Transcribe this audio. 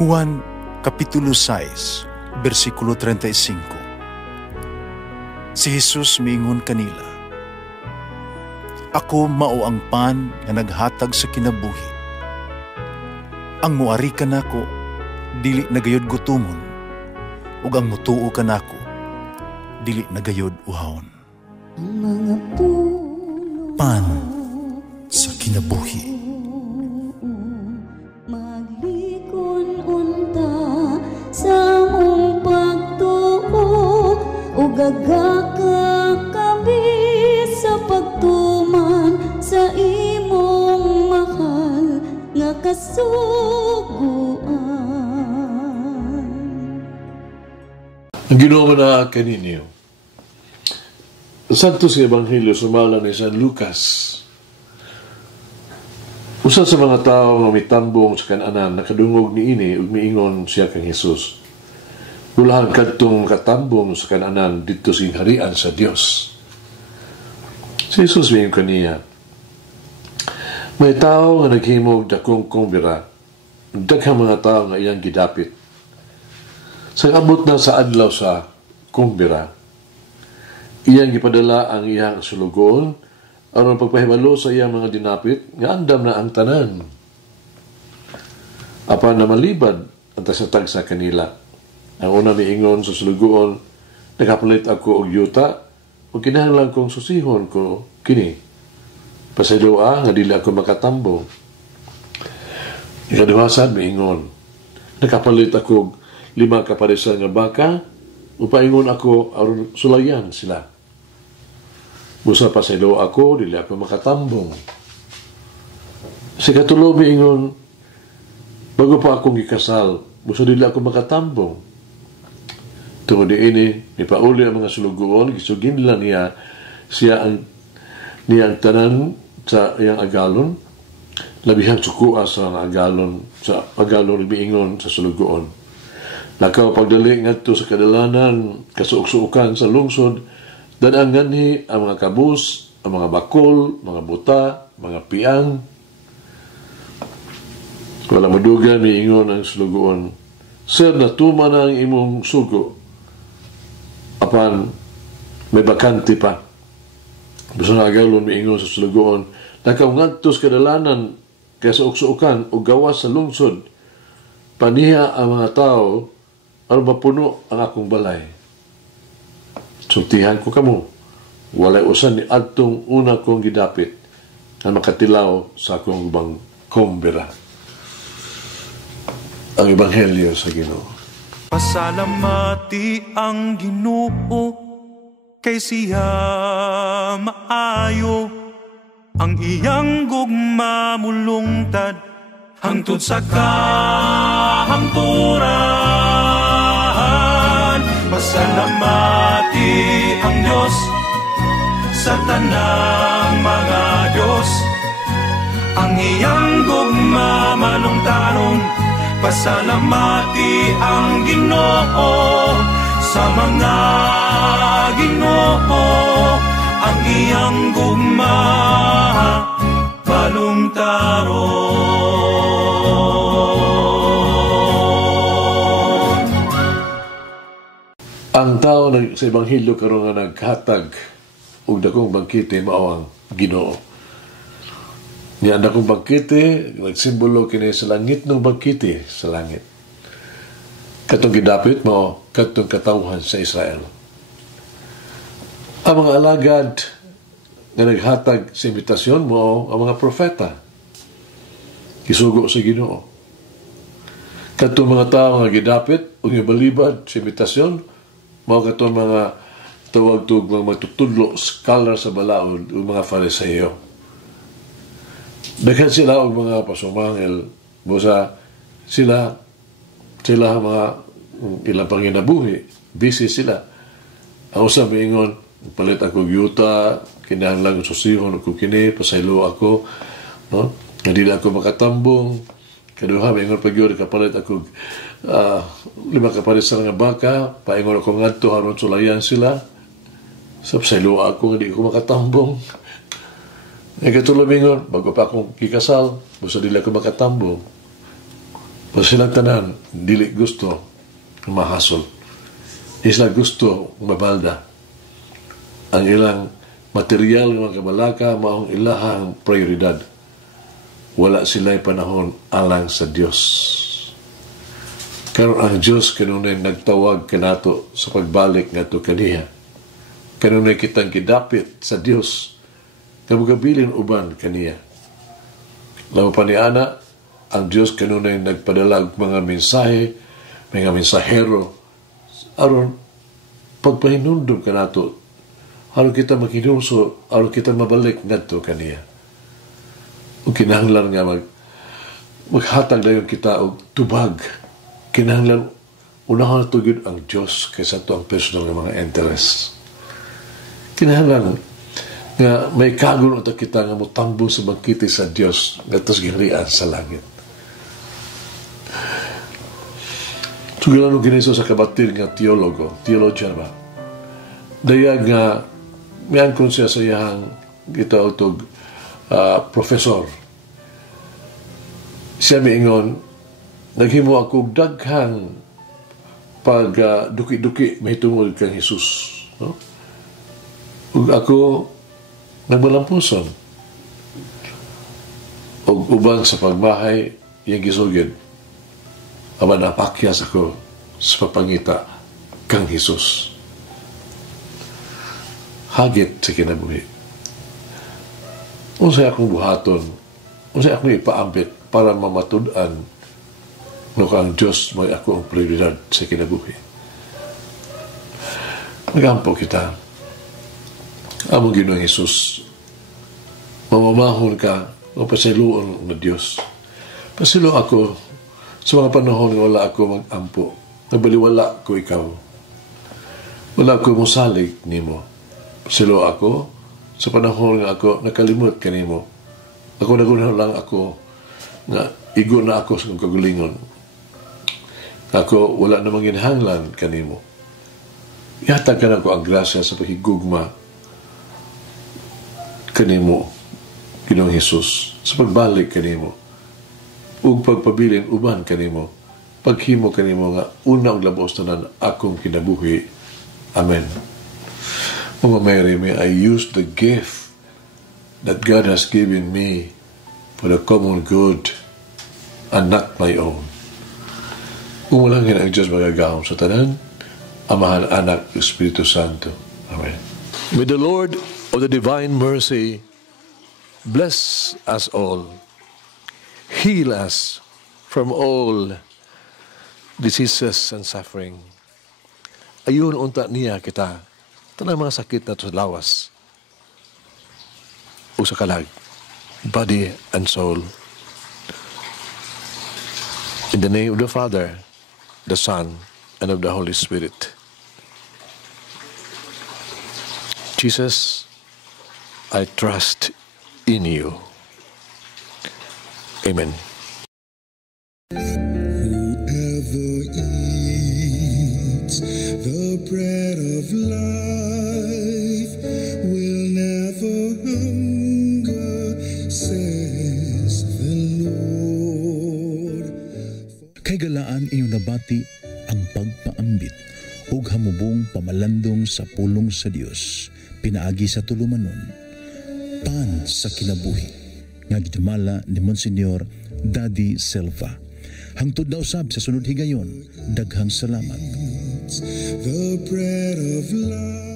Juan Kapitulo 6, versikulo 35. Si Jesus miingon kanila, "Ako mao ang pan nga naghatag sa kinabuhi. Ang muari kanako dili nagayod gutomon, ug ang mutuo kanako dili nagayod uhawon." Pan sa kinabuhi. Sa mong pagtuo o gagakakabi sa pagtuman sa imong mahal nga kasuguan. Ang ginawa na kaninyo Santo sa Ebanghelyo sumala ni San Lucas. Usa sa mga tao nga mitambong sa kananan nakadungog niini ug miingon siya kang Jesus. Ulahan kadtong katambong sa kananan dito sa harian sa Dios. Si Jesus miingon kaniya, may tao nga naghimog dakong kumbira, daghang mga tao nga iyang gidapit. Sa abot na sa adlaw sa kumbira, iyang gipadala ang iyang sulugon aron pagpahibalo sa iyang mga dinapit nga andam na ang tanan. Apan na malibad ang tasatag sa kanila. Ang una miingon sa sulugoon, nakapalit ako og yuta ug kinahanglan kong susihon ko kini. Pasayloa nga dili ako makatambong. Ikaduha sad miingon, nakapalit ako og 5 kaparisan nga baka ug paingon ako aron sulayan sila. Busa pa sa ilo ako, dili ako makatambong. Si katulo miingon, bago pa akong gikasal, busa dili ako makatambong. Tungod diini, nipauli ang mga sulugoon, gisugin nila niya ang tanan sa iyang agalon, labihang sukua sa agalon miingon sa sulugoon. Lakaw pagdali ngadto sa kadalanan, kasuok-suokan sa lungsod, danangan ni ang mga kabus, ang mga bakol, mga buta, mga piang. Wala madugan, miingon ang sulugoon, "Sir, natuma na ang imong sugo. Apan, may bakante pa." Basta nga agalon, miingon sa sulugoon, "Nakaw ngadto sa kadalanan, kaya sa uksuukan o gawas sa lungsod, paniha ang mga tao, aron mapuno ang akong balay. Sultihan ko kamo, walay usan ni adtong una kong gidapit na makatilaw sa akong ubang kumbira." Ang Ebanghelyo sa Ginoo. Pasalamati ang Ginoo kay siya maayo, ang iyang gugma mulungtad hangtod sa kahangturan. Pasalamati ang Diyos sa tanang mga Diyos, ang iyang gugma malungtaron. Pasalamati ang Ginoo sa mga Ginoo, ang iyang gugma malungtaron. Ang tao sa Ebanghelyo karon nga naghatag og dakong bangkite mao ang Ginoo. Niya ang dakong bangkite nagsimbolo kini sa langit ng bangkite sa langit. Katong gidapit mao katong katawhan sa Israel. Ang mga alagad nga naghatag sa imbitasyon mao ang mga propeta. Gisugo sa Ginoo. Katong mga tao nga gidapit ug gibalibad sa imbitasyon mao katong mga tawag-tug mga matutudlo, scholar sa balaod o mga Fariseo. Daghan sila og mga pasumangil, busa sila mga ilang panginabuhi, busy sila. Ang usa miingon, palit ako yuta, kinahanglan susihon ako kini, pasaylo ako, no? Nga dili ako makatambong. Kaduha miingon pagyud kapalit ako 5 kaparisan nga baka, paingon ako ngadto aron sulayan sila. Sa pasaylo ako, hindi ko makatambong. Katulo mingon, bago pa akong kikasal, busa dili ako makatambong. Pero silang tanan, dili gusto mahasol. Sila gusto mabalda. Ang ilang material ng mga kabalaka, maong ilahang prioridad. Wala sila'y panahon alang sa Diyos. Karon ang Diyos kanunay nagtawag kanato sa pagbalik nga to kaniya. Kanunay kitang kidapit sa Diyos nga magabilin uban kaniya. Lawa pa ni Ana, ang Diyos kanunay nagpadala og mga mensahe, mga mensahero, aron pagpahinundom kanato, aron kita makinuso, aron kita mabalik ngadto kaniya. Ug kinahanglan nga maghatag dayon kita og tubag. Kinahanglan unahon tugid ang Dios kaysa to ang personal nga mga interest. Kinahanglan nga may kagun uta kita nga motambong sa bangkite sa Dios ngadto giharian sa langit. Tugilano giniso sa kabatir nga theologian ba? Daya nga miangkon siya sa iyang gitautog professor. Siya miingon, naghimo ako daghang pag duki-duki mahitungod kang Jesus. No? Ug ako nagmalampuson. Ug ubang sa pagmahay, yung gisugid. Aba napakyas ako sa papangita kang Jesus. Hagit sa kinabuhi. Unsay akong buhaton, unsay akong ipaambit para mamatud-an no kang Diyos may ako ang prioridad sa kinabuhi. Nagampo kita. Among Ginoong Jesus, mamamahon ka o pasiluon na Diyos. Pasilo ako sa mga panahon nga wala ako mag-ampo. Nagbaliwala ko ikaw. Wala ko musalig nimo. Pasilo ako sa panahon nga ako nakalimot kanimo. Ako nagunaw lang ako nga igo na ako sa kagulingon. Ako wala namang ginhanglan kanimo. Ihatag ka na ko ang grasya sa paghigugma kanimo, Ginoong Jesus, sa pagbalik kanimo, ug pagpabilin uban kanimo, paghimo kanimo nga una og labos tanan akong kinabuhi. Amen. Mama Mary, may I use the gift that God has given me for the common good and not my own. Umulangin ang Diyos magagahom sa tanan, Amahan, Anak, Espiritu Santo. Amen. May the Lord of the divine mercy bless us all, heal us from all diseases and suffering. Ayun unta niya kita, tanang mga sakit na sa lawas o sa kalag, body and soul. In the name of the Father, the Son, and of the Holy Spirit. Jesus, I trust in you. Amen. Whoever eats the bread of life will never hunger, says the Lord. Kay galaan inyong nabati ang pagpaambit ug hamubong pamalandong sa pulong sa Dios pinaagi sa tulumanon, pan sa kinabuhi nga gidumala ni Monsignor Daddy Silva. Hangtod na usab sa sunod higayon, daghang salamat. The bread of life.